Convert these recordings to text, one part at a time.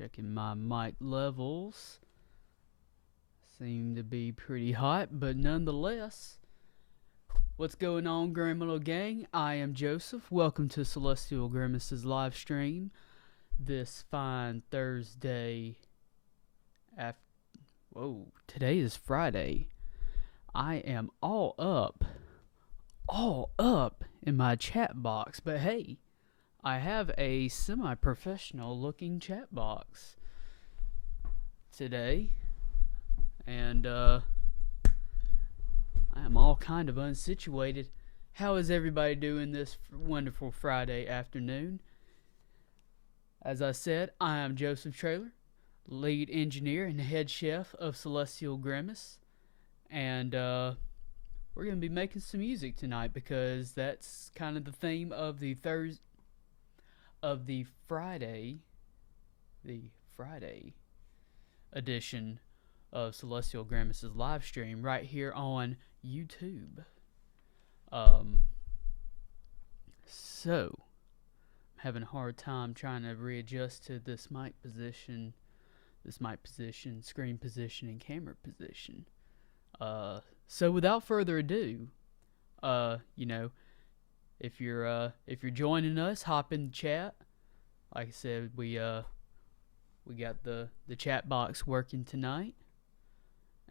Checking my mic levels. Seem to be pretty hot, but nonetheless. What's going on, Grimace gang? I am Joseph. Welcome to Celestial Grimace's live stream this fine Thursday. Today is Friday. I am all up in my chat box, but hey, I have a semi-professional looking chat box today, and I am all kind of unsituated. How is everybody doing this wonderful Friday afternoon? As I said, I am Joseph Traylor, lead engineer and head chef of Celestial Grimace, and we're going to be making some music tonight because that's kind of the theme of the Friday edition of Celestial Grimace's live stream right here on YouTube. So I'm having a hard time trying to readjust to this mic position, screen position, and camera position. So without further ado, if you're joining us, hop in the chat. Like I said, we got the chat box working tonight.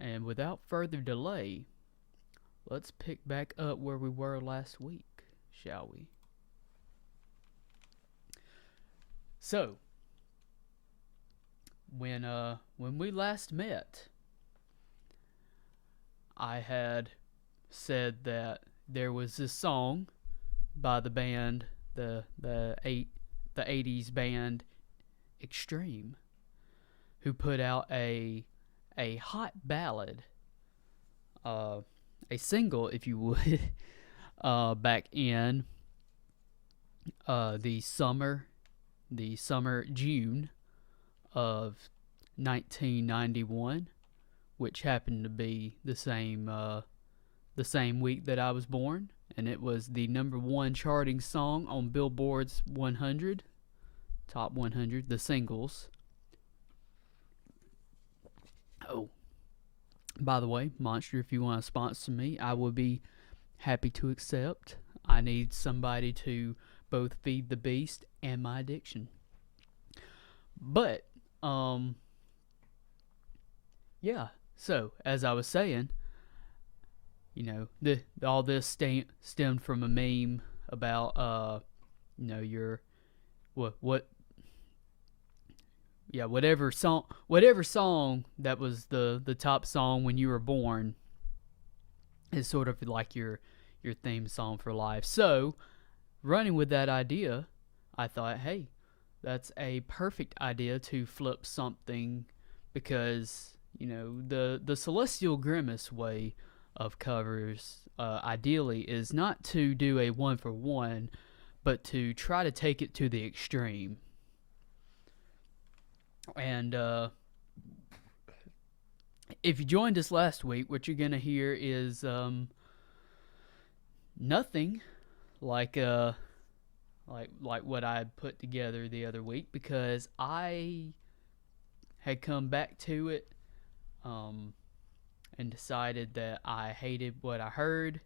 And without further delay, let's pick back up where we were last week, shall we? So, when we last met, I had said that there was this song by the band, the 80s band Extreme, who put out a hot ballad, a single, if you would, back in the summer June of 1991, which happened to be the same week that I was born, and it was the number one charting song on Billboard's 100 top 100, the singles. Oh, by the way, Monster, if you want to sponsor me, I will be happy to accept. I need somebody to both feed the beast and my addiction. But, yeah. So, as I was saying, all this stemmed from a meme about, whatever song that was the top song when you were born is sort of like your theme song for life. So, running with that idea, I thought, hey, that's a perfect idea to flip something, because the Celestial Grimace way of covers ideally is not to do a one for one, but to try to take it to the extreme. And if you joined us last week, what you're gonna hear is nothing like what I put together the other week, because I had come back to it and decided that I hated what I heard.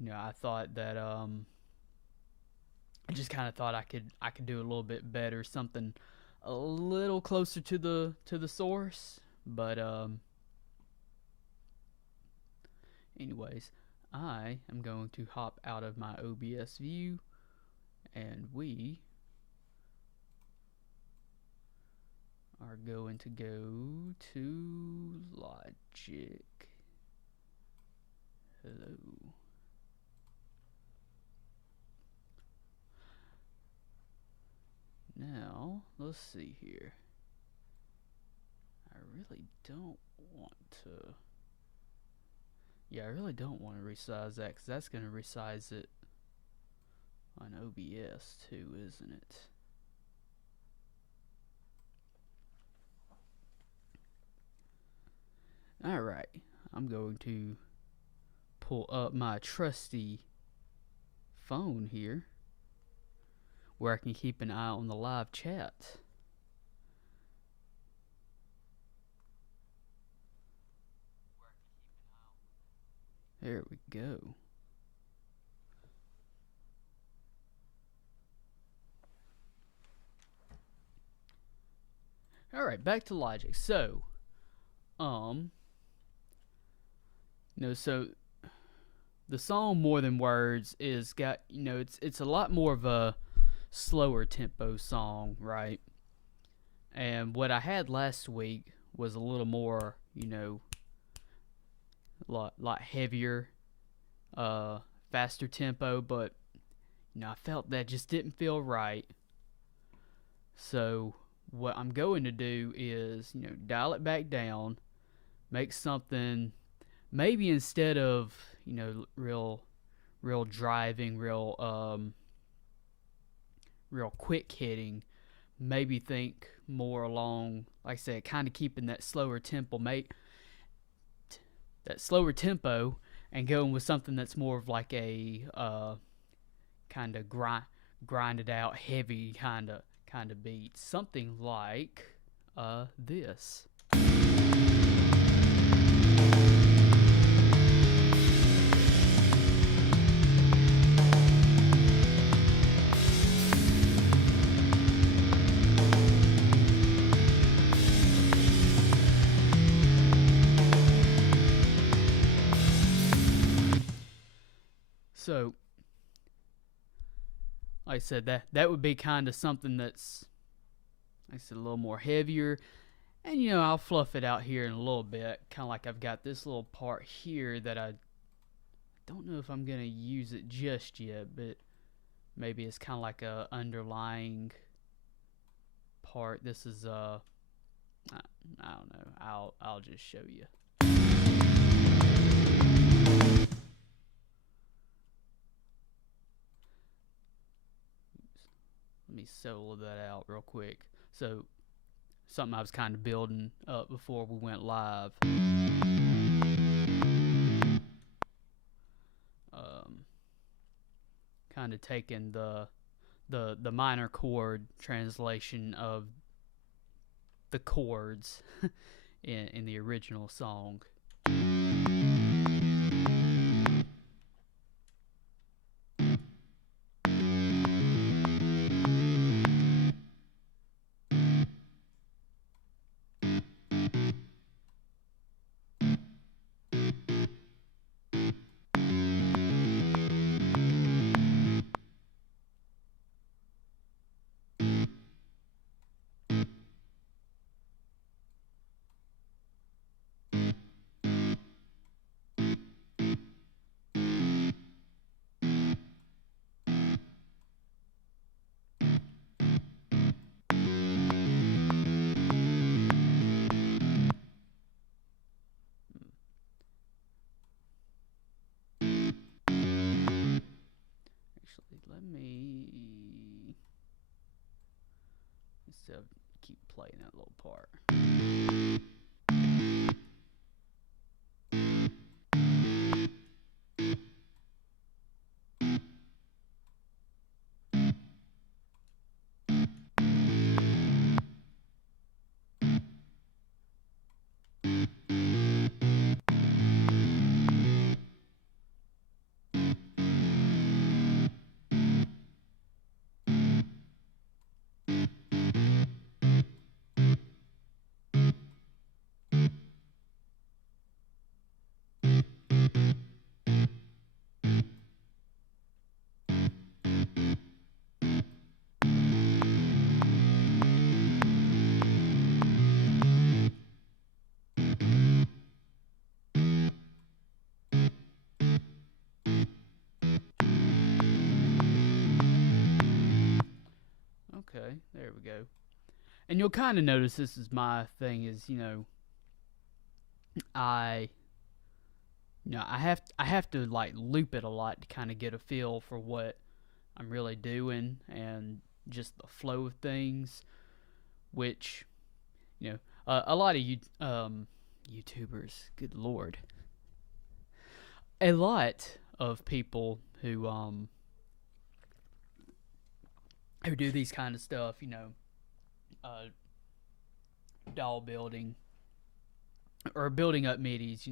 I thought that I just kind of thought I could do a little bit better, something a little closer to the source. But anyways, I am going to hop out of my OBS view, and we are going to go to Logic. Hello. Now, let's see here. I really don't want to resize that, because that's going to resize it on OBS too, isn't it? Alright, I'm going to pull up my trusty phone here, where I can keep an eye on the live chat. There we go. All right, back to Logic. So, so the song More Than Words is got, it's a lot more of a slower tempo song, right? And what I had last week was a little more, lot heavier, faster tempo, but I felt that just didn't feel right. So what I'm going to do is, dial it back down, make something maybe instead of, real driving, real quick hitting, maybe think more along, like I said, kind of keeping that slower tempo, and going with something that's more of like a kind of grinded out, heavy kind of beat, something like this. So, like I said, that would be kind of something that's, like I said, a little more heavier. And, I'll fluff it out here in a little bit. Kind of like I've got this little part here that I don't know if I'm going to use it just yet, but maybe it's kind of like a underlying part. This is, I don't know. I'll just show you. Let me solo that out real quick. So, something I was kind of building up before we went live. Kind of taking the minor chord translation of the chords in the original song. Instead of keep playing that little part. Okay, there we go. And you'll kind of notice this is my thing is, I I have to like loop it a lot to kind of get a feel for what I'm really doing and just the flow of things, which a lot of YouTubers, good lord, a lot of people who do these kind of stuff, doll building or building up midis,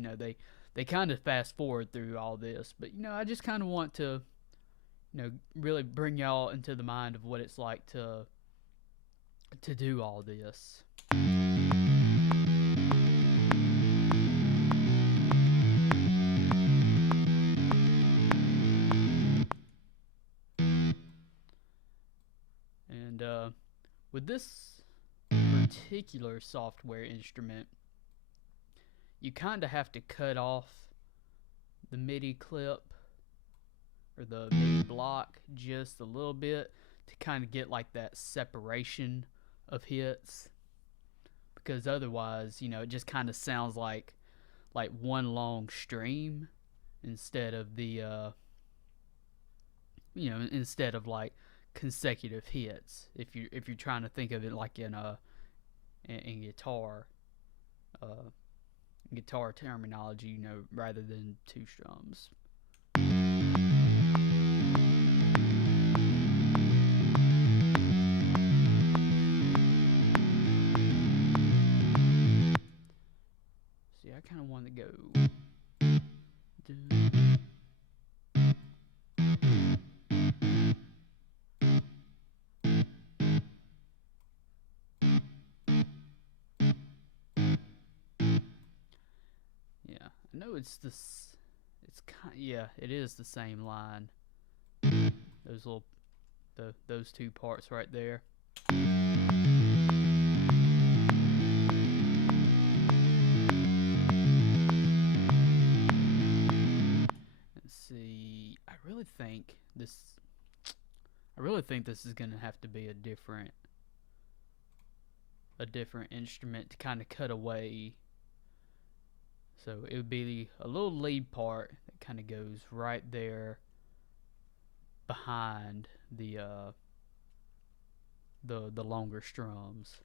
they kind of fast forward through all this, but I just kind of want to really bring y'all into the mind of what it's like to do all this. And with this particular software instrument, you kind of have to cut off the MIDI clip or the MIDI block just a little bit to kind of get like that separation of hits, because otherwise it just kind of sounds like one long stream instead of the instead of like consecutive hits, if you're trying to think of it like in guitar terminology, rather than two strums. See, I kind of want to go. Yeah, I know it's this. It's kind. Yeah, it is the same line. Those two parts right there. Let's see. I really think this is gonna have to be a different instrument to kind of cut away. So it would be a little lead part that kind of goes right there behind the longer strums.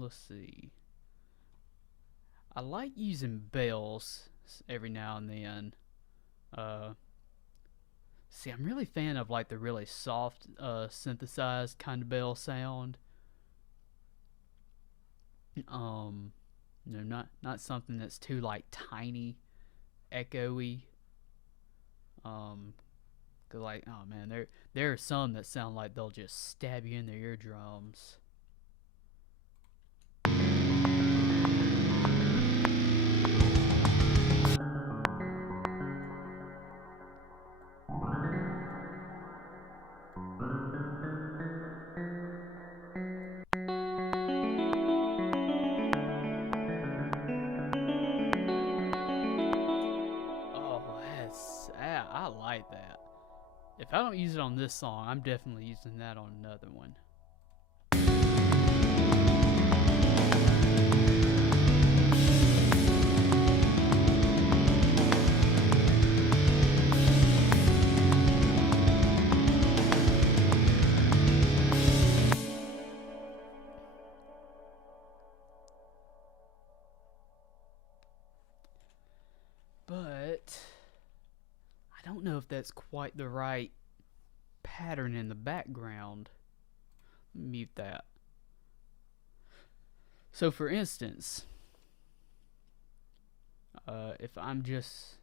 Let's see. I like using bells every now and then. See, I'm really a fan of like the really soft, synthesized kind of bell sound. Not something that's too like tiny, echoey. 'Cause like, oh man, there are some that sound like they'll just stab you in the eardrums. I like that. If I don't use it on this song, I'm definitely using that on another one. But I don't know if that's quite the right pattern in the background. Mute that. So for instance, if I'm just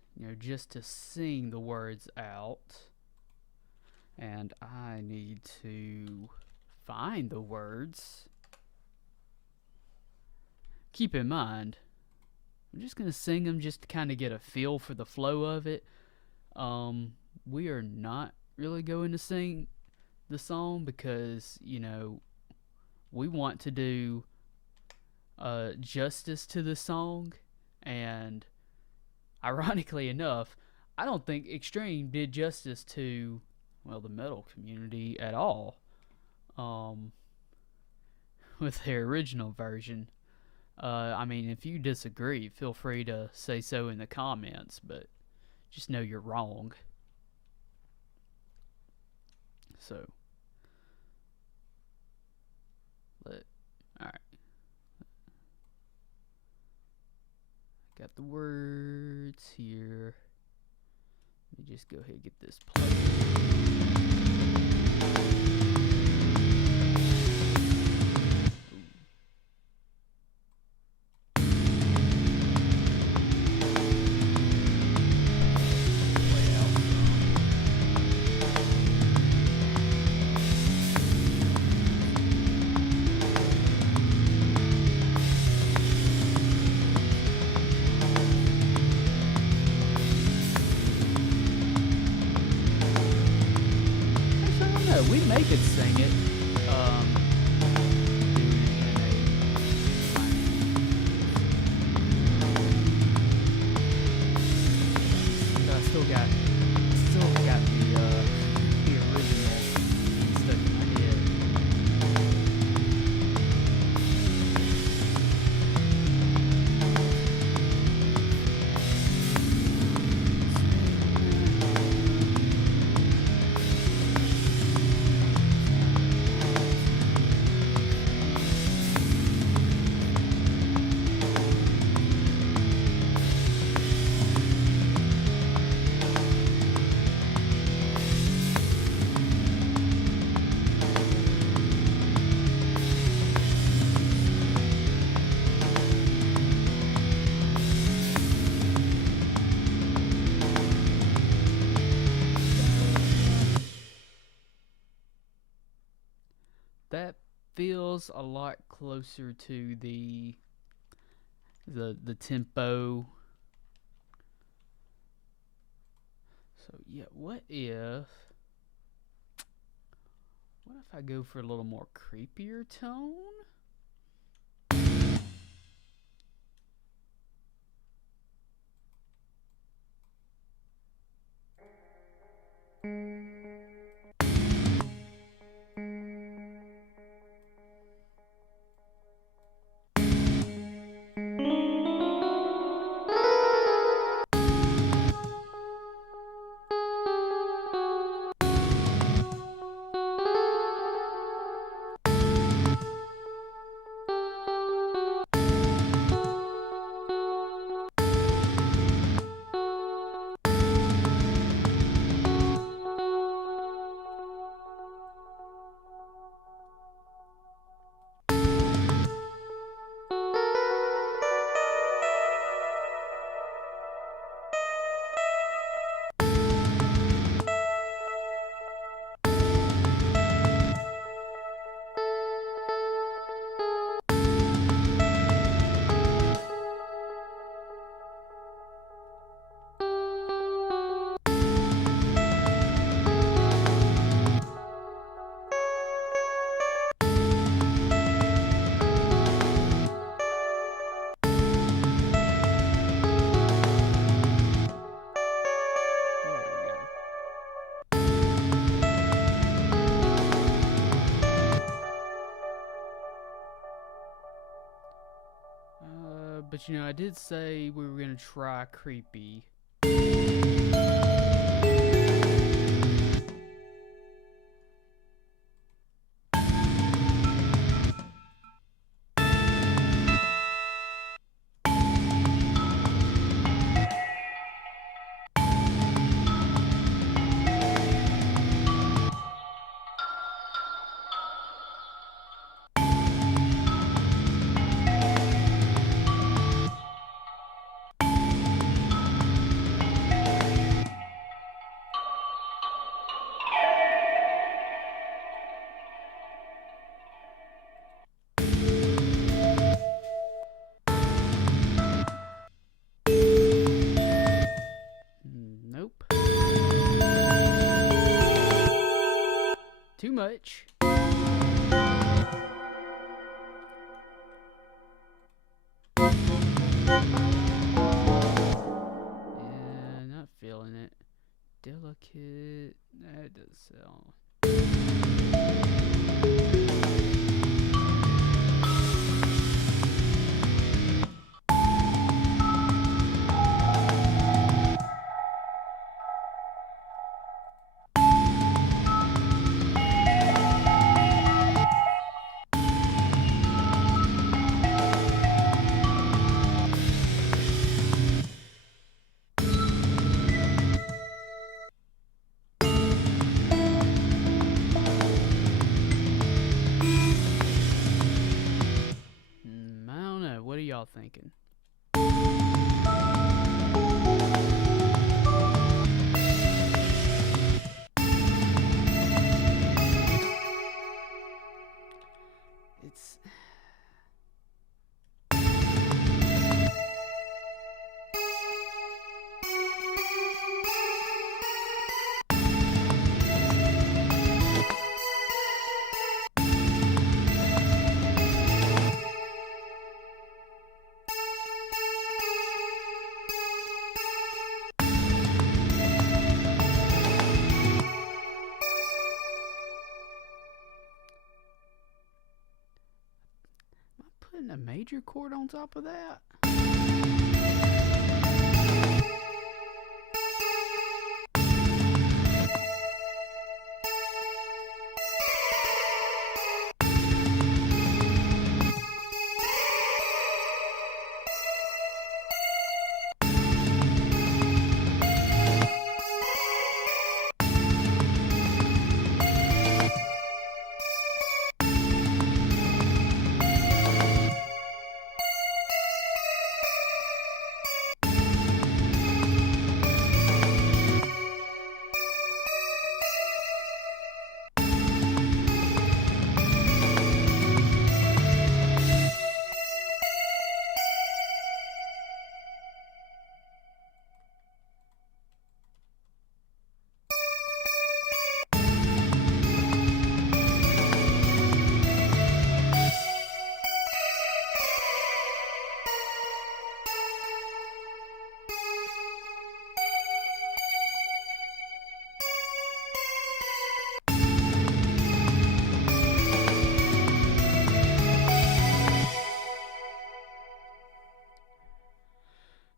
to sing the words out, and I need to find the words, keep in mind I'm just gonna sing them just to kind of get a feel for the flow of it. We are not really going to sing the song because we want to do justice to the song, and ironically enough, I don't think Extreme did justice to the metal community at all with their original version. I mean, if you disagree, feel free to say so in the comments, but just know you're wrong. So, alright. Got the words here. Let me just go ahead and get this played. We may could sing it. I still got the original stuck in my head. That feels a lot closer to the tempo. So yeah, what if I go for a little more creepier tone? But I did say we were gonna try creepy. Nope. Too much. Yeah, not feeling it. Delicate. That does sound. y'all thinking? It's putting a major chord on top of that.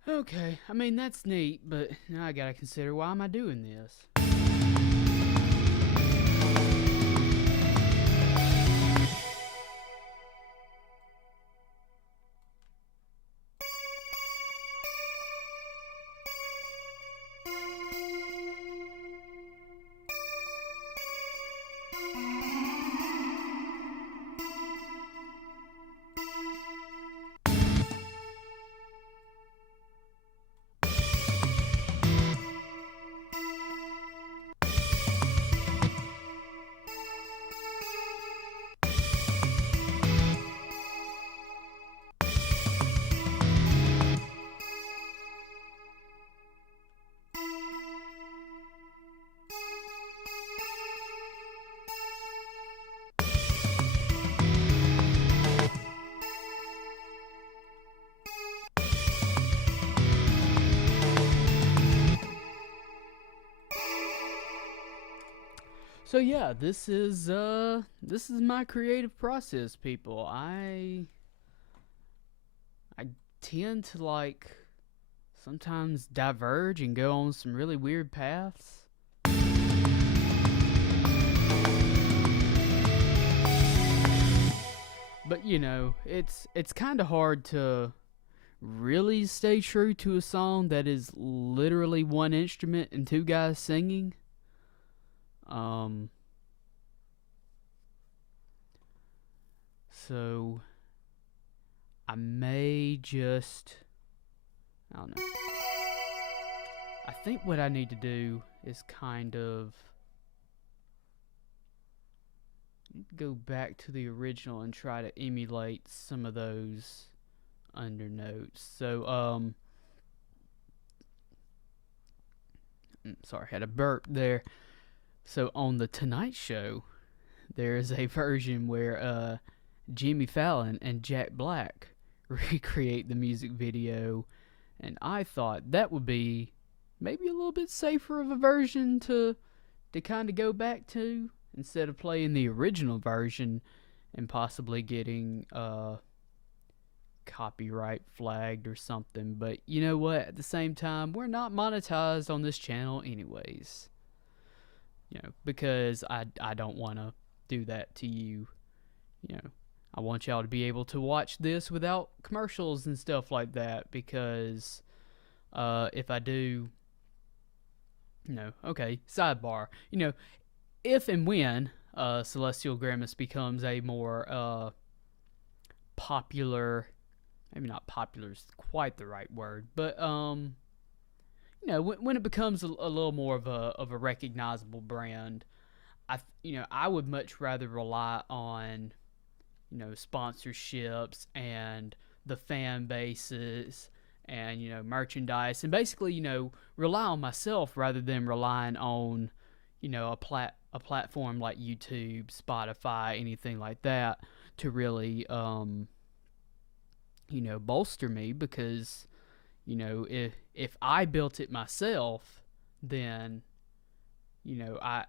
Okay, I mean, that's neat, but now I gotta consider, why am I doing this? So yeah, this is my creative process, people. I tend to, like, sometimes diverge and go on some really weird paths. But you know, it's kind of hard to really stay true to a song that is literally one instrument and two guys singing. So I may just, I don't know. I think what I need to do is kind of go back to the original and try to emulate some of those undernotes. So sorry, had a burp there. So on the Tonight Show, there is a version where Jimmy Fallon and Jack Black recreate the music video, and I thought that would be maybe a little bit safer of a version to kind of go back to, instead of playing the original version and possibly getting copyright flagged or something. But you know what? At the same time, we're not monetized on this channel anyways. You know, because I don't want to do that to you. You know, I want y'all to be able to watch this without commercials and stuff like that, because if I do, you know, okay, sidebar, you know, if and when Celestial Grimace becomes a more popular maybe not popular is quite the right word, but when it becomes a little more of a recognizable brand, I would much rather rely on sponsorships and the fan bases and merchandise, and basically rely on myself rather than relying on a platform like YouTube, Spotify, anything like that to really bolster me, because if I built it myself, then I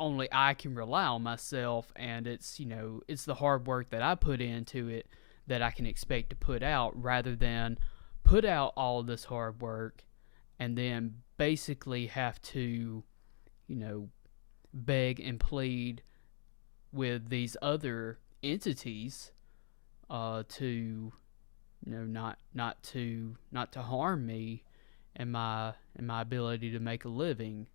only I can rely on myself, and it's the hard work that I put into it that I can expect to put out, rather than put out all this hard work and then basically have to beg and plead with these other entities to not to harm me and my ability to make a living,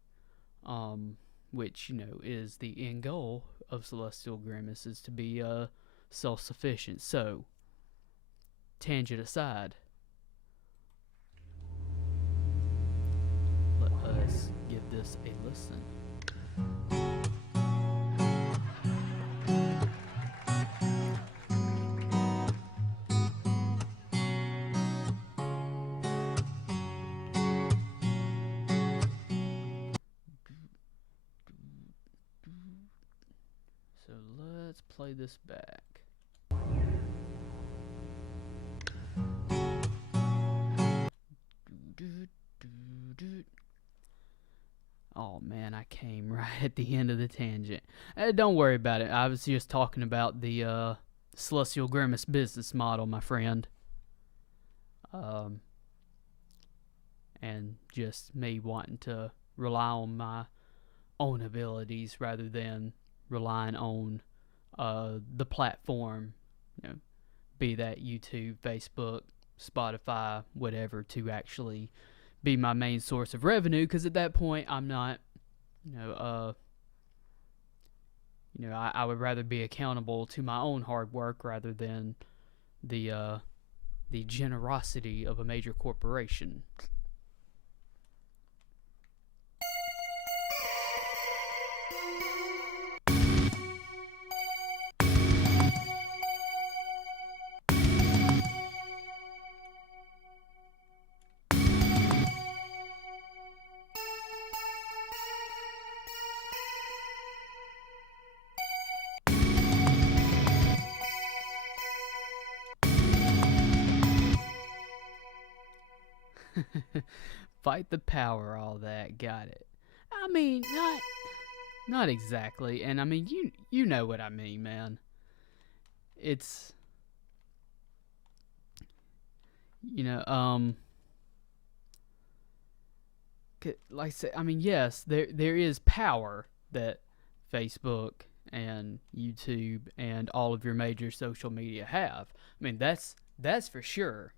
which is the end goal of Celestial Grimace, is to be self-sufficient. So, tangent aside, let us give this a listen. So let's play this back. Oh man, I came right at the end of the tangent. Don't worry about it. I was just talking about the Celestial Grimace business model, my friend. And just me wanting to rely on my own abilities rather than relying on the platform, be that YouTube, Facebook, Spotify, whatever, to actually be my main source of revenue. Because at that point, I'm not, I would rather be accountable to my own hard work rather than the generosity of a major corporation. Fight the power, all that, got it. I mean, not exactly, and I mean, you know what I mean, man. It's like I said, I mean, yes, there is power that Facebook and YouTube and all of your major social media have. I mean, that's for sure.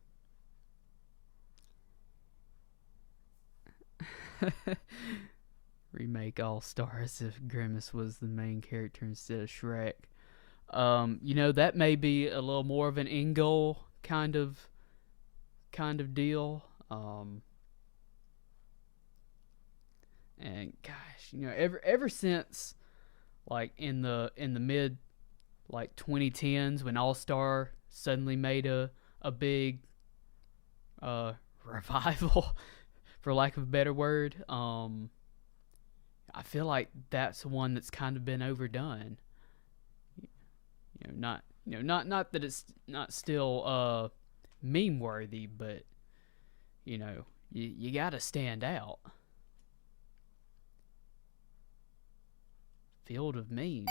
Remake All Stars if Grimace was the main character instead of Shrek. That may be a little more of an end goal kind of deal. And gosh, ever since like in the mid like 2010s, when All Star suddenly made a big revival, for lack of a better word, I feel like that's one that's kind of been overdone. Not that it's not still meme worthy, but you gotta stand out. Field of memes.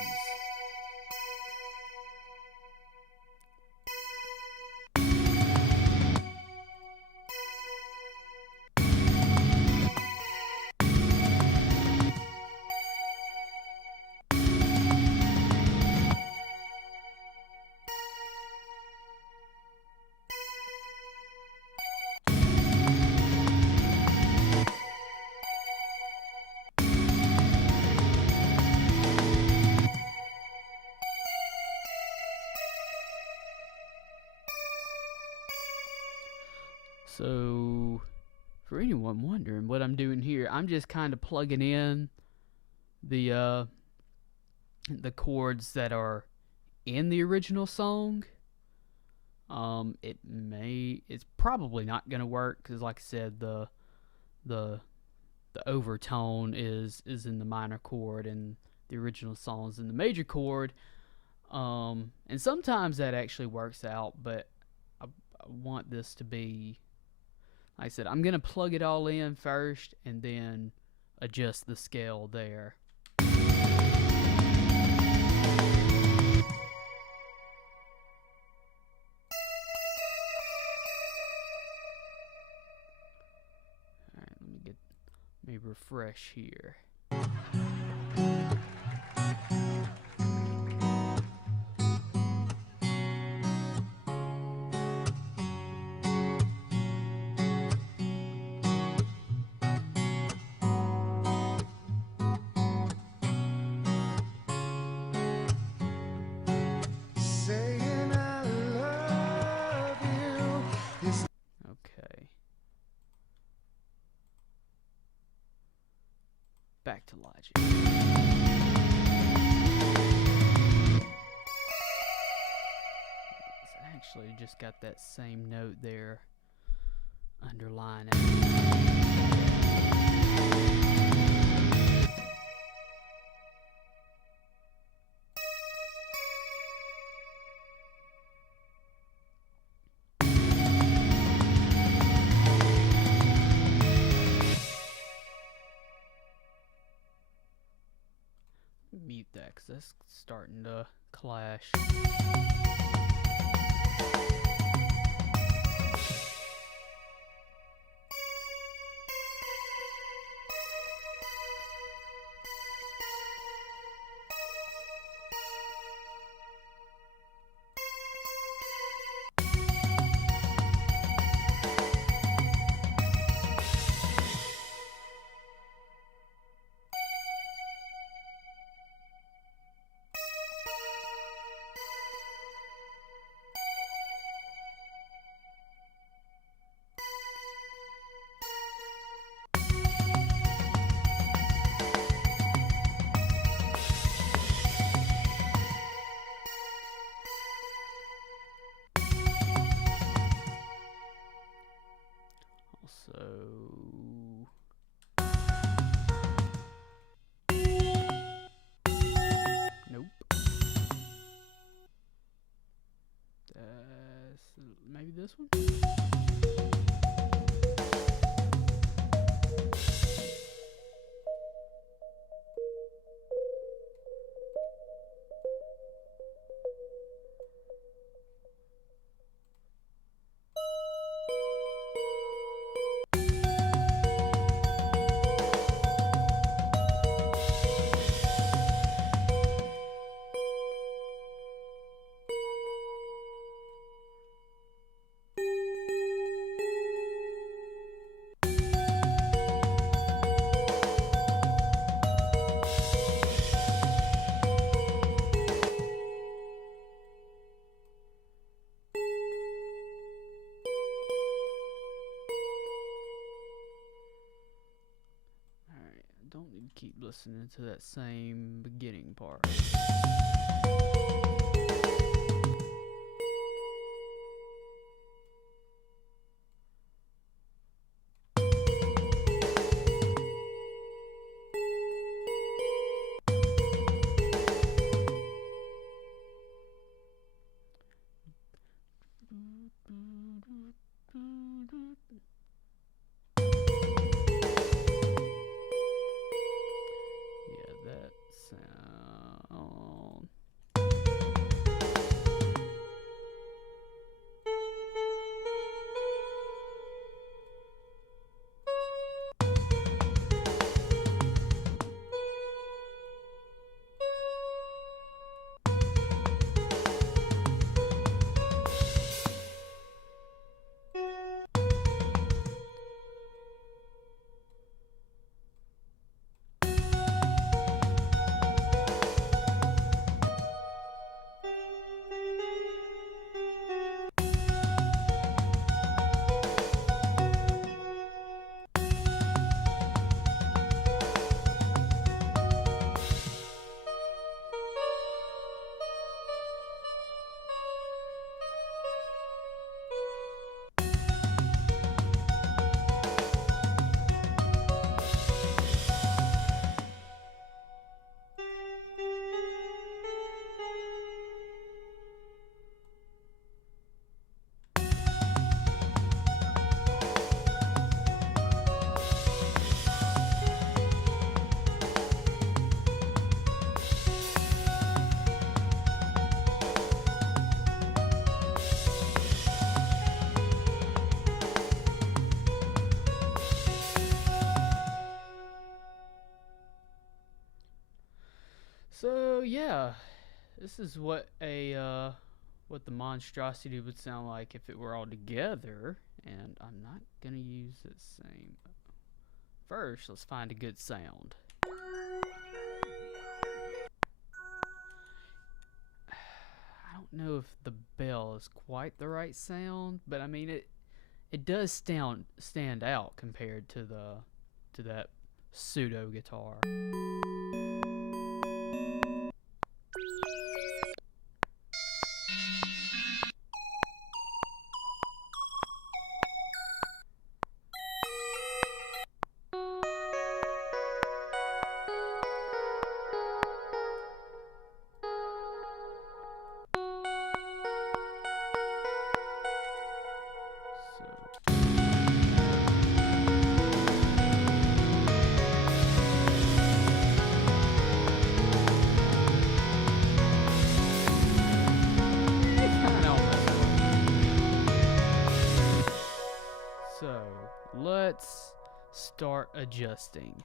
So, for anyone wondering what I'm doing here, I'm just kind of plugging in the chords that are in the original song. It's probably not gonna work because, like I said, the overtone is in the minor chord and the original song is in the major chord. And sometimes that actually works out, but I want this to be, like I said, I'm gonna plug it all in first and then adjust the scale there. Let me refresh here. Saying I love you is Okay. Back to Logic. It's actually just got that same note there underlining. Mute that because that's starting to clash. So nope. Maybe this one? Don't need to keep listening to that same beginning part. Yeah, that sound. yeah, this is what the monstrosity would sound like if it were all together. And I'm not gonna use the same. First, let's find a good sound. I don't know if the bell is quite the right sound, but I mean it does stand out compared to that pseudo guitar. So let's start adjusting.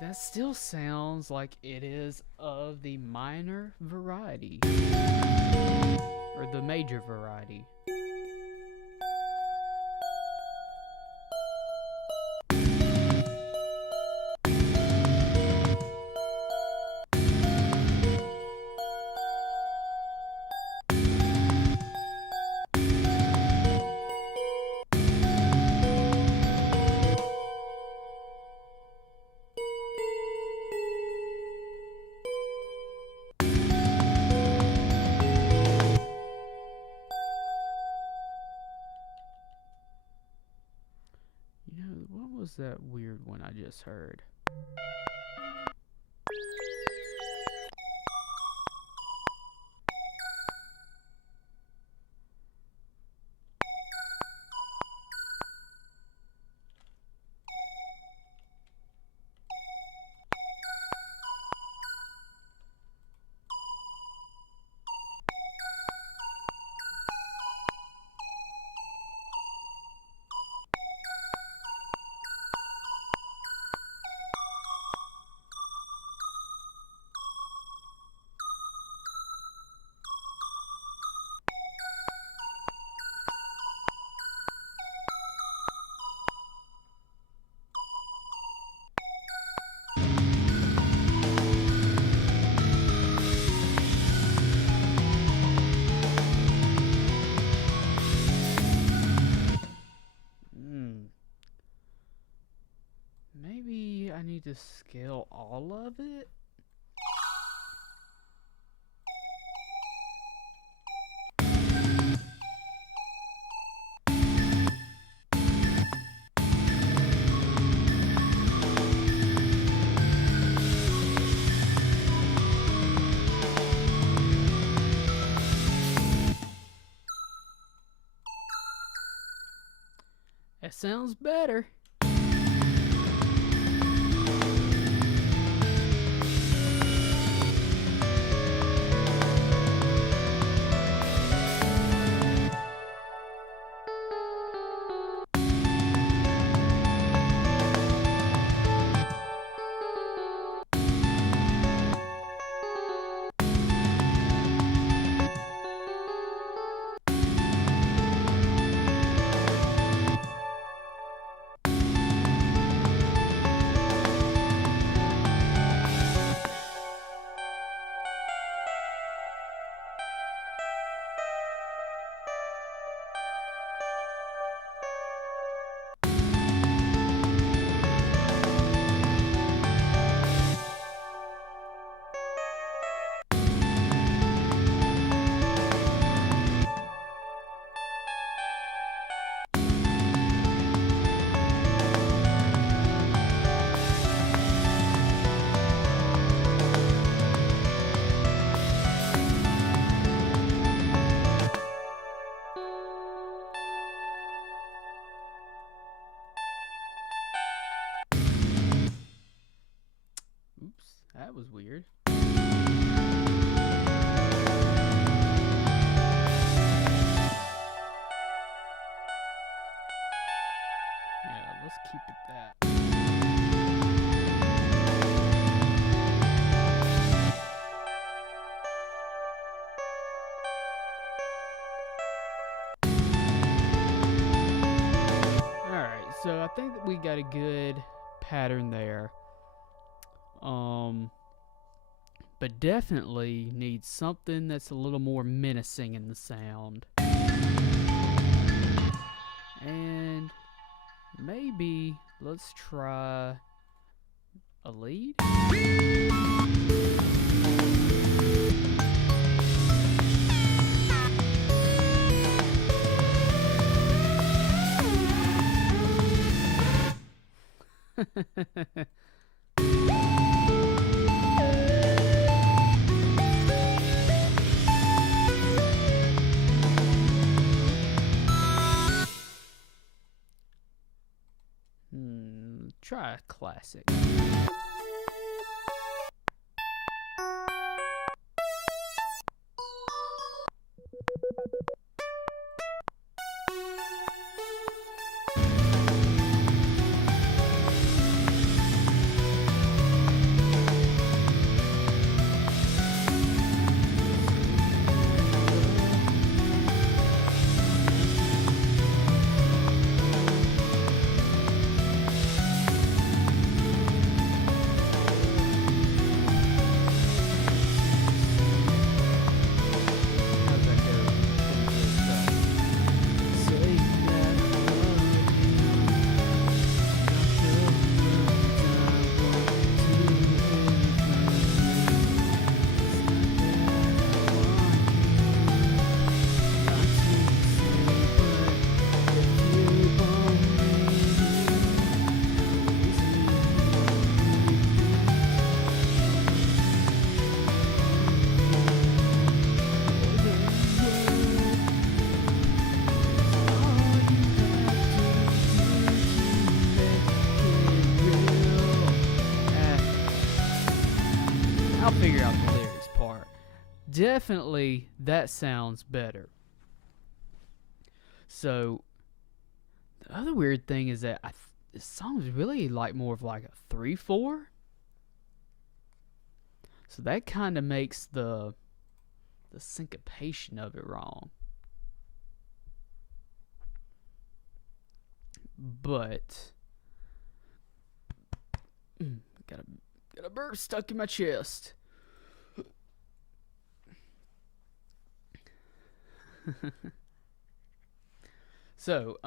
That still sounds like it is of the minor variety, or the major variety. What was that weird one I just heard? Maybe I need to scale all of it? That sounds better. That was weird. Yeah, let's keep it that. Alright, so I think that we got a good pattern there. But definitely needs something that's a little more menacing in the sound. And maybe let's try a lead. Try a classic. I'll figure out the lyrics part. Definitely, that sounds better. So, the other weird thing is that this song is really like more of like a 3/4. So that kind of makes the syncopation of it wrong. But got a burp stuck in my chest. So,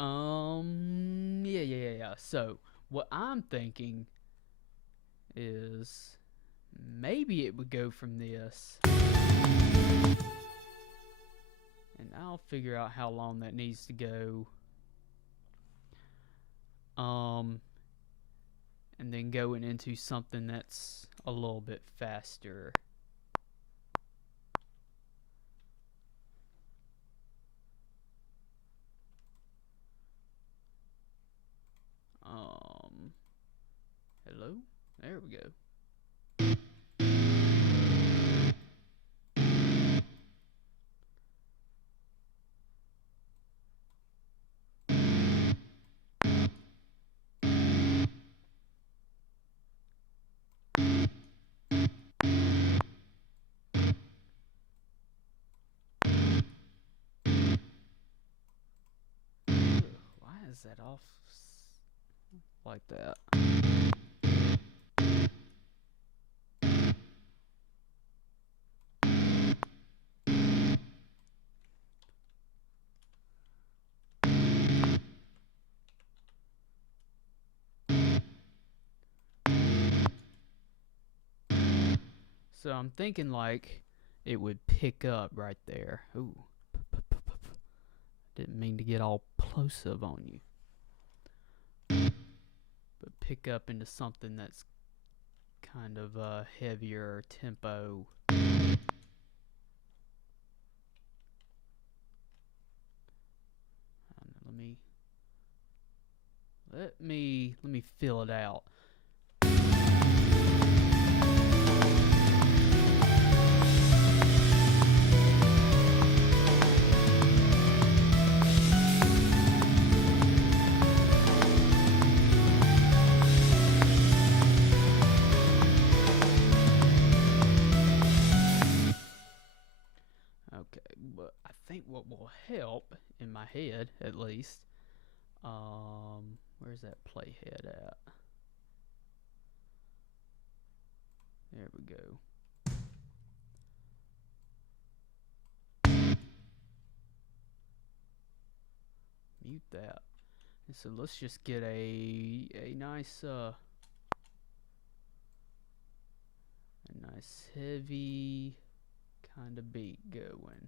yeah. So, what I'm thinking is maybe it would go from this, and I'll figure out how long that needs to go. And then going into something that's a little bit faster. Hello? There we go. Why is that off like that? So I'm thinking like it would pick up right there. Ooh. Didn't mean to get all plosive on you. But pick up into something that's kind of a heavier tempo. Let me feel it out. will help in my head, at least. Where's that playhead at? There we go. Mute that. And so let's just get a nice heavy kind of beat going.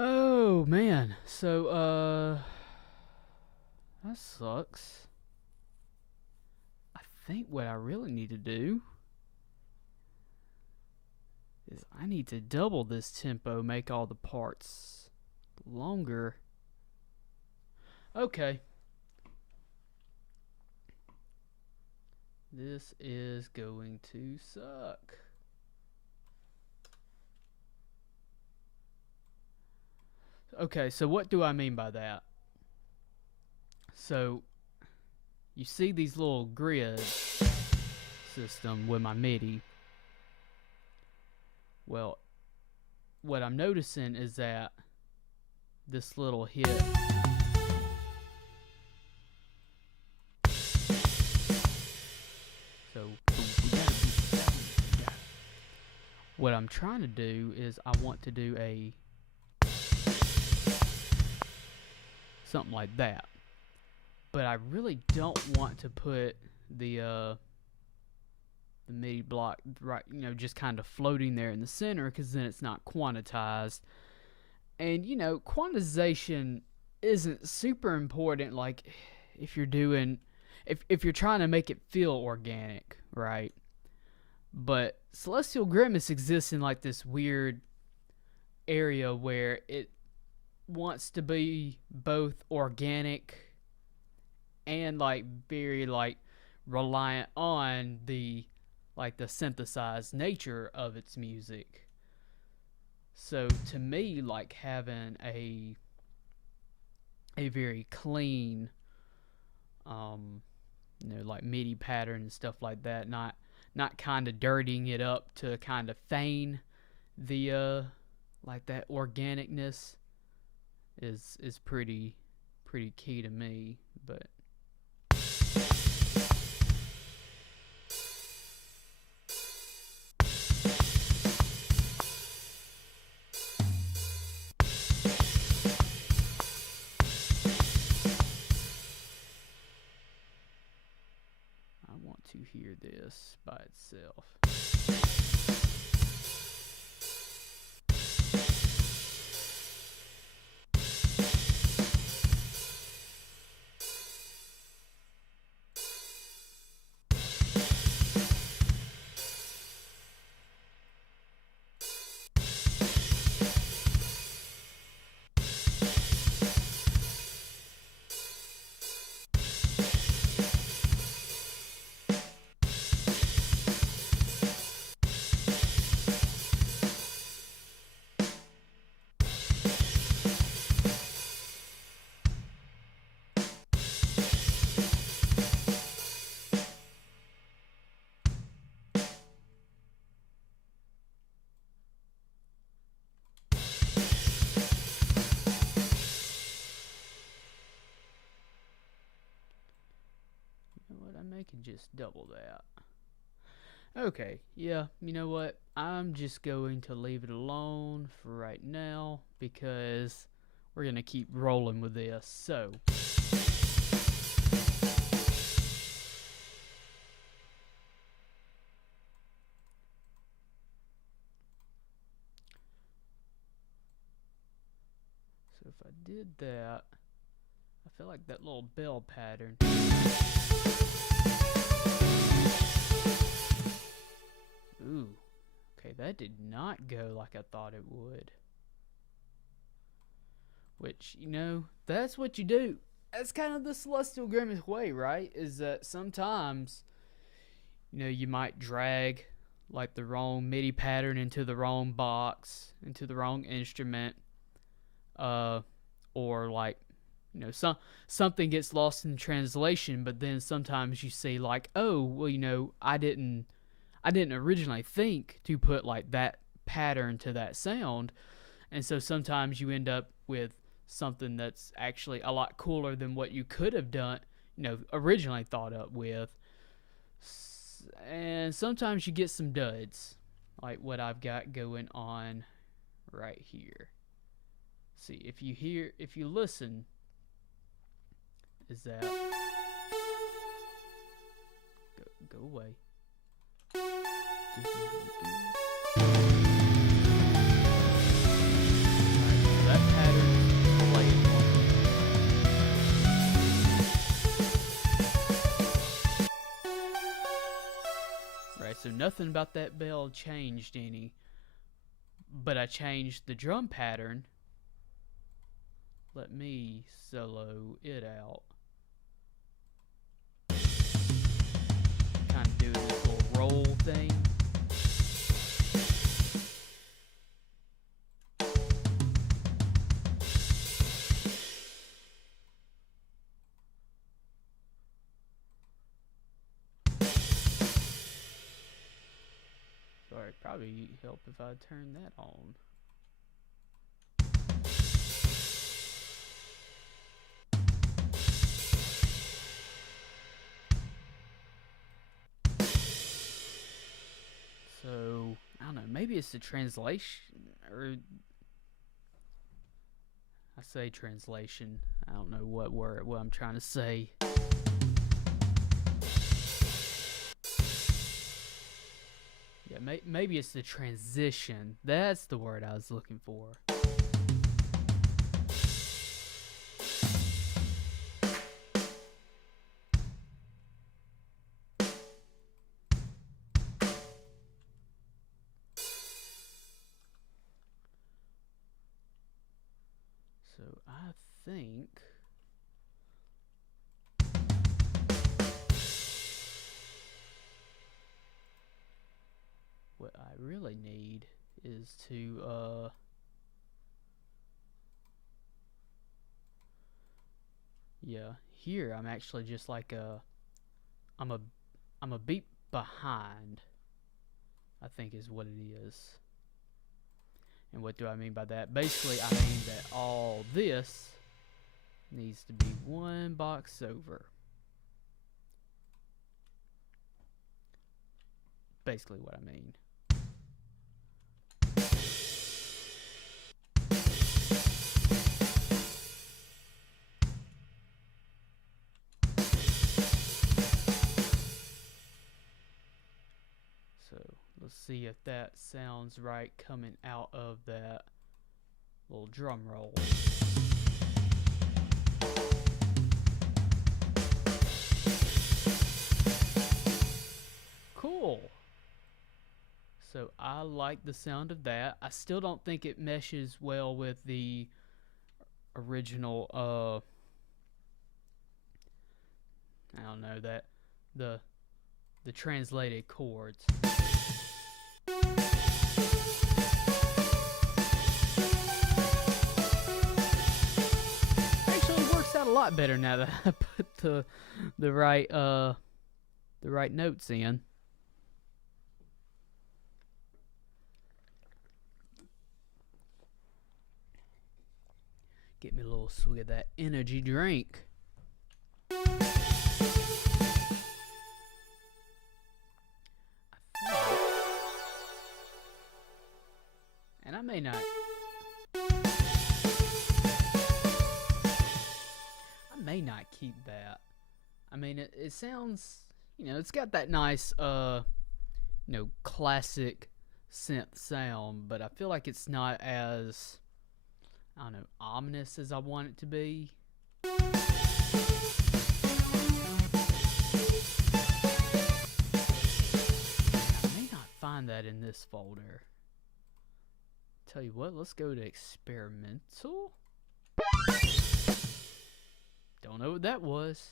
Oh man, so that sucks. I think what I really need to do is I need to double this tempo, make all the parts longer. Okay. This is going to suck. Okay, so what do I mean by that? So, you see these little grid system with my MIDI. Well, what I'm noticing is that this little hit. So, what I'm trying to do is I want to do a something like that, but I really don't want to put the MIDI block right, just kind of floating there in the center, because then it's not quantized. And quantization isn't super important. Like if you're trying to make it feel organic, right? But Celestial Grimace exists in like this weird area where it wants to be both organic and like very like reliant on the synthesized nature of its music. So to me, like having a very clean like MIDI pattern and stuff like that, not kind of dirtying it up to kind of feign the like that organicness is pretty key to me. But I want to hear this by itself. can just double that. Okay, yeah, you know what? I'm just going to leave it alone for right now because we're going to keep rolling with this. So if I did that, I feel like that little bell pattern. Ooh, okay, that did not go like I thought it would. Which, you know, that's what you do. That's kind of the Celestial Grimace way, right? Is that sometimes, you know, you might drag like the wrong MIDI pattern into the wrong box, into the wrong instrument, or like, you know, something gets lost in translation. But then sometimes you see like, oh, well, you know, I didn't originally think to put like that pattern to that sound, and so sometimes you end up with something that's actually a lot cooler than what you could have done, you know, originally thought up with. And sometimes you get some duds, like what I've got going on right here. See, if you listen, is that go away. That pattern is playing right, so nothing about that bell changed any, but I changed the drum pattern. Let me solo it out. Kind of doing this little roll thing. Sorry, probably help if I turn that on. So, I don't know, maybe it's the translation, or I say translation, I don't know what I'm trying to say. Yeah, maybe it's the transition. That's the word I was looking for. So I think what I really need is to yeah, here I'm actually just like I'm a beat behind, I think is what it is. And what do I mean by that? Basically, I mean that all this needs to be one box over. Basically what I mean. So let's see if that sounds right coming out of that little drum roll. Cool. So I like the sound of that. I still don't think it meshes well with the original I don't know, that the translated chords. Actually works out a lot better now that I put the right notes in. Get me a little swig of that energy drink. keep that. I mean, it sounds, it's got that nice, classic synth sound, but I feel like it's not as, I don't know, ominous as I want it to be. I may not find that in this folder. Tell you what, let's go to experimental. Don't know what that was.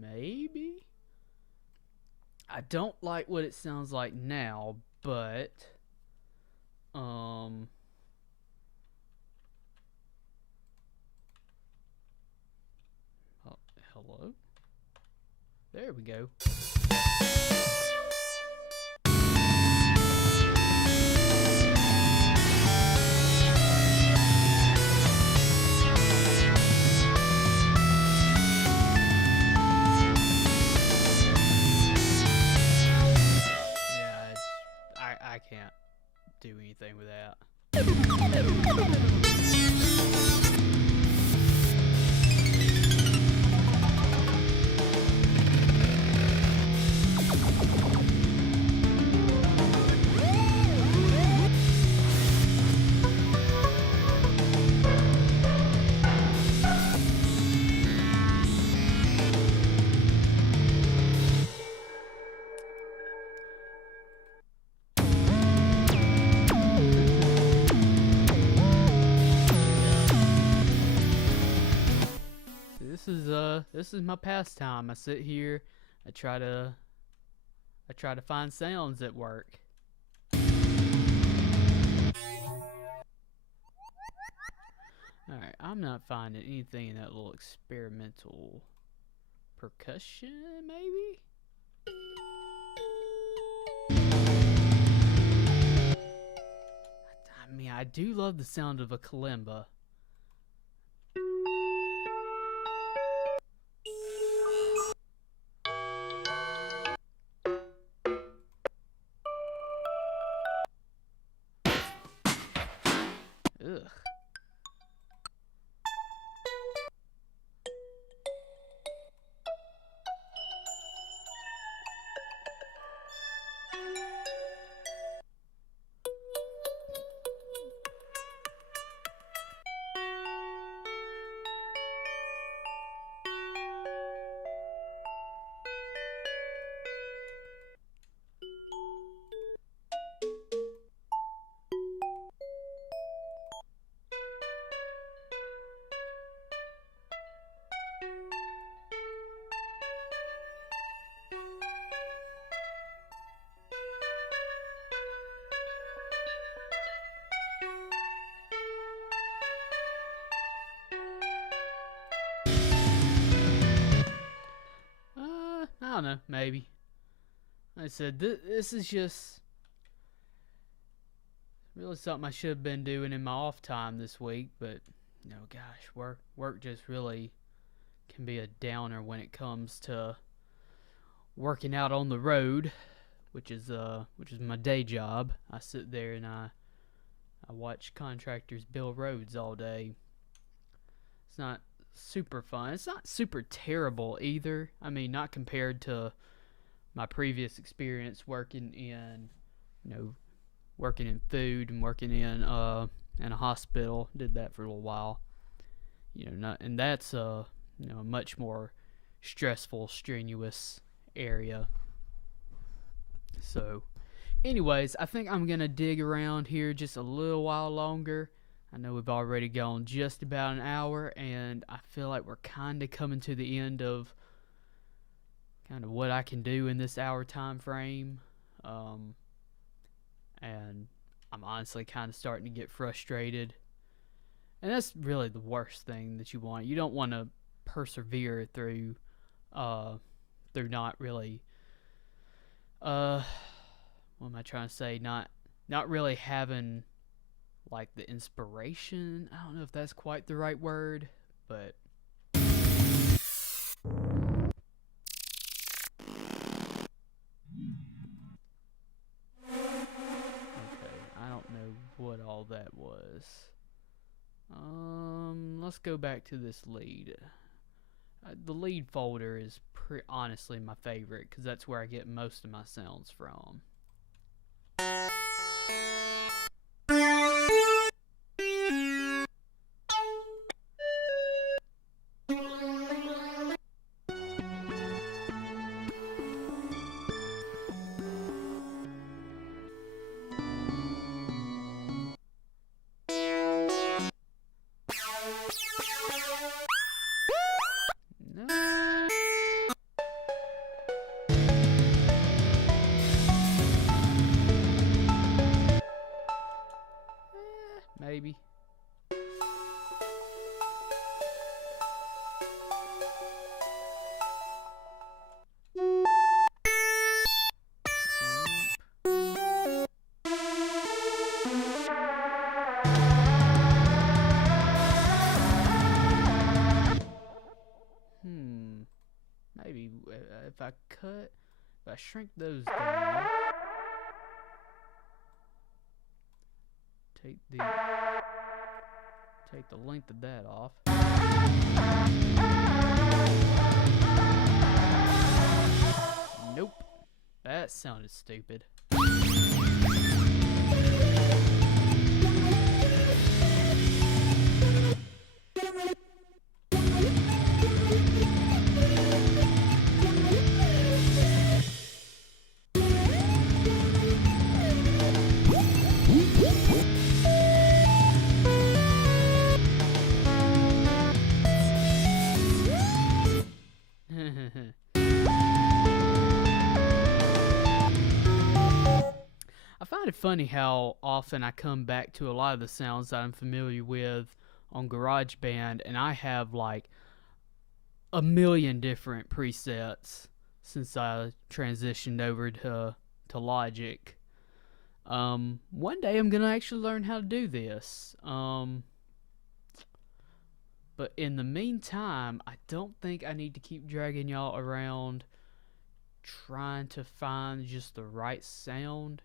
Maybe? I don't like what it sounds like now, but hello? There we go. I can't do anything with that. This is my pastime. I sit here, I try to find sounds that work. Alright, I'm not finding anything in that little experimental percussion, maybe? I mean, I do love the sound of a kalimba. Ugh. I don't know, maybe. Like I said, this is just really something I should have been doing in my off time this week, but gosh, work just really can be a downer when it comes to working out on the road, which is my day job. I sit there and I watch contractors build roads all day. It's not super fun. It's not super terrible either. I mean, not compared to my previous experience working in food and working in a hospital. Did that for a little while. And that's a much more stressful, strenuous area. So, anyways, I think I'm gonna dig around here just a little while longer. I know we've already gone just about an hour, and I feel like we're kind of coming to the end of kind of what I can do in this hour time frame. And I'm honestly kind of starting to get frustrated. And that's really the worst thing that you want. You don't want to persevere through not really, what am I trying to say? Not really having like the inspiration. I don't know if that's quite the right word, but this. Let's go back to this lead. The lead folder is honestly my favorite because that's where I get most of my sounds from. Maybe. Maybe if I shrink those down, take the length of that off. Nope, that sounded stupid. I find it funny how often I come back to a lot of the sounds that I'm familiar with on GarageBand, and I have like a million different presets since I transitioned over to Logic. One day I'm gonna actually learn how to do this. But in the meantime, I don't think I need to keep dragging y'all around trying to find just the right sound.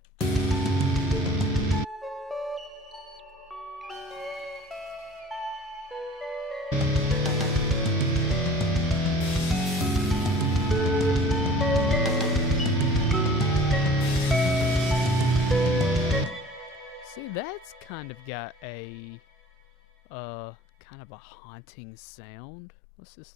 See, that's kind of got a kind of a haunting sound. What's this?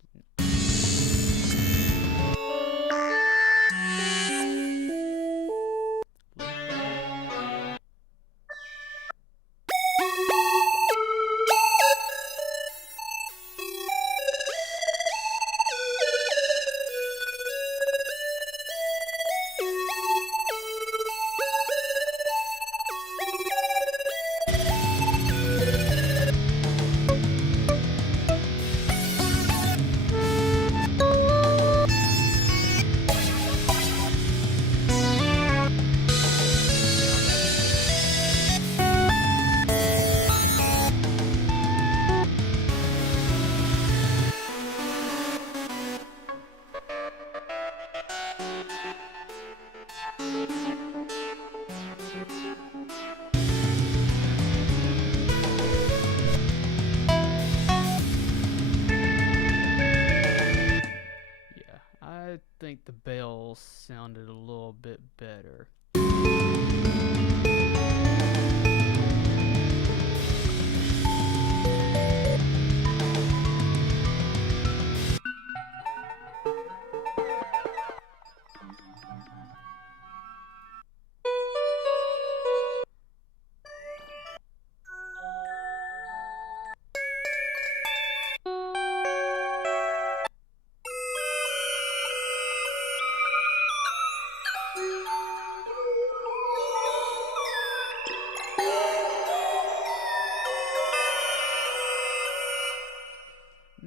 I think the bells sounded a little bit better.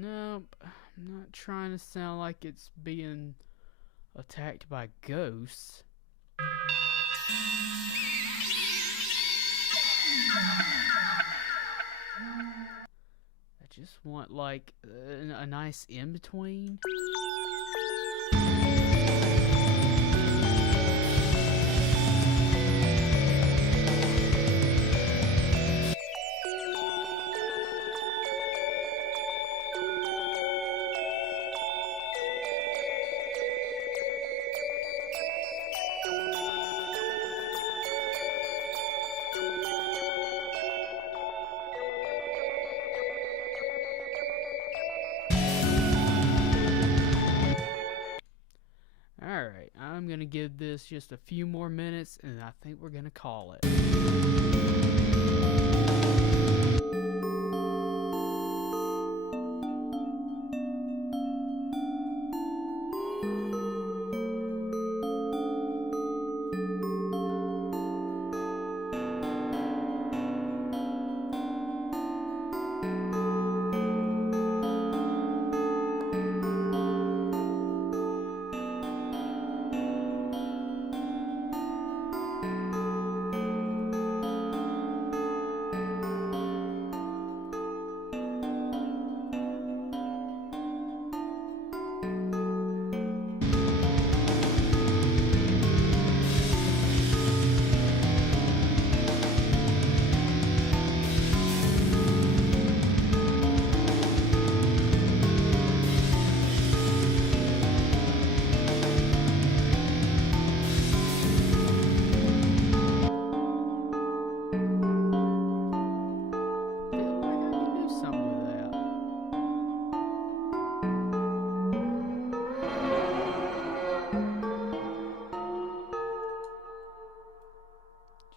Nope, I'm not trying to sound like it's being attacked by ghosts. I just want like a nice in-between. I'm going to give this just a few more minutes, and I think we're going to call it.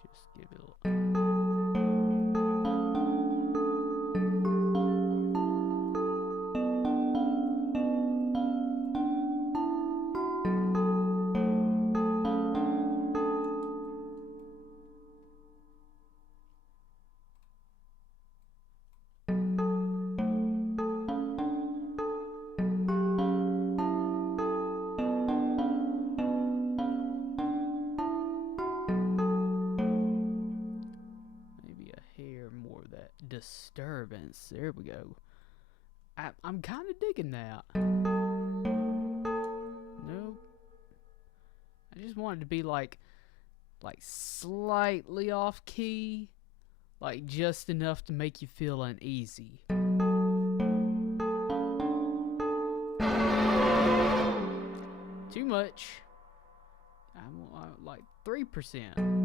Just give it a little. Maybe a hair more of that disturbance. There we go. I'm kind of digging that. Nope. I just wanted to be like slightly off key, like just enough to make you feel uneasy. Too much. I'm like 3%.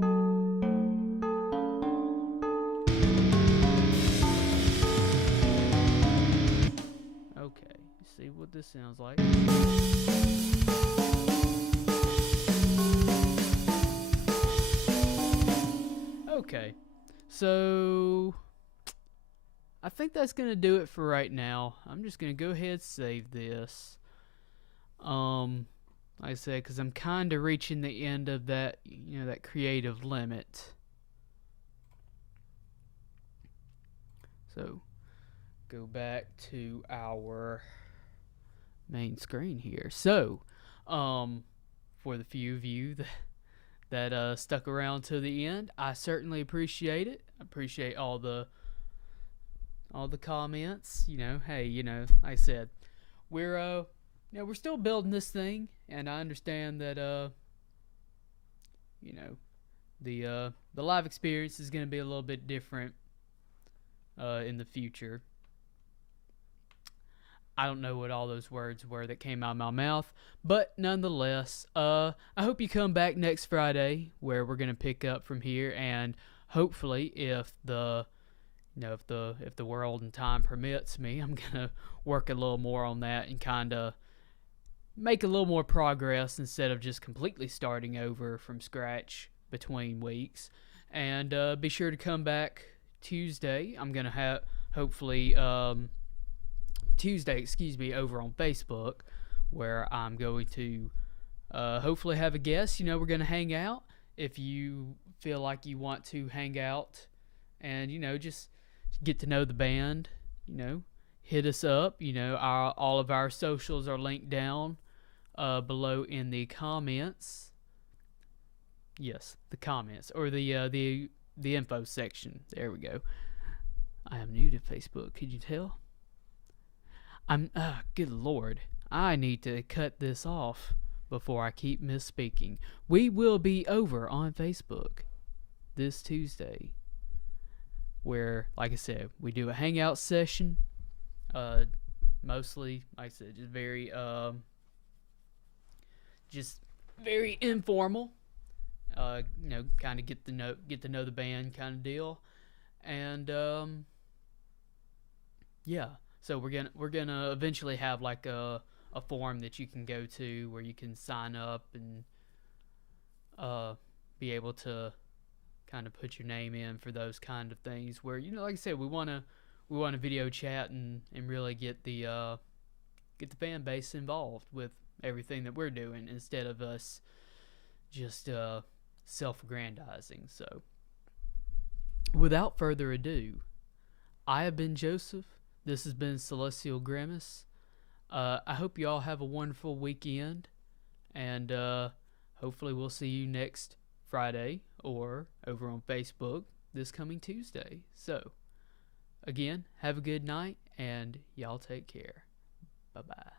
Okay, see what this sounds like. Okay, so I think that's gonna do it for right now. I'm just gonna go ahead and save this. Like I said, because I'm kind of reaching the end of that, that creative limit. So go back to our main screen here. So, for the few of you that stuck around to the end, I certainly appreciate it. I appreciate all the comments. Hey, like I said, we're still building this thing, and I understand that the live experience is going to be a little bit different in the future. I don't know what all those words were that came out of my mouth, but nonetheless, I hope you come back next Friday, where we're gonna pick up from here, and hopefully, if the world and time permits me, I'm gonna work a little more on that and kind of make a little more progress instead of just completely starting over from scratch between weeks. And be sure to come back Tuesday. I'm gonna have hopefully. Tuesday, over on Facebook, where I'm going to hopefully have a guest. We're going to hang out. If you feel like you want to hang out and, just get to know the band, hit us up. All of our socials are linked down below in the comments. Yes, the comments, or the info section. There we go. I am new to Facebook. Could you tell? Good Lord, I need to cut this off before I keep misspeaking. We will be over on Facebook this Tuesday, where, like I said, we do a hangout session. Mostly, like I said, just very informal. Kind of get to know the band kind of deal, and yeah. So we're gonna eventually have like a form that you can go to where you can sign up and be able to kind of put your name in for those kind of things where, like I said, we want to video chat and really get the fan base involved with everything that we're doing instead of us just self-aggrandizing. So without further ado, I have been Joseph. This has been Celestial Grimace. I hope you all have a wonderful weekend, and hopefully we'll see you next Friday or over on Facebook this coming Tuesday. So, again, have a good night, and y'all take care. Bye-bye.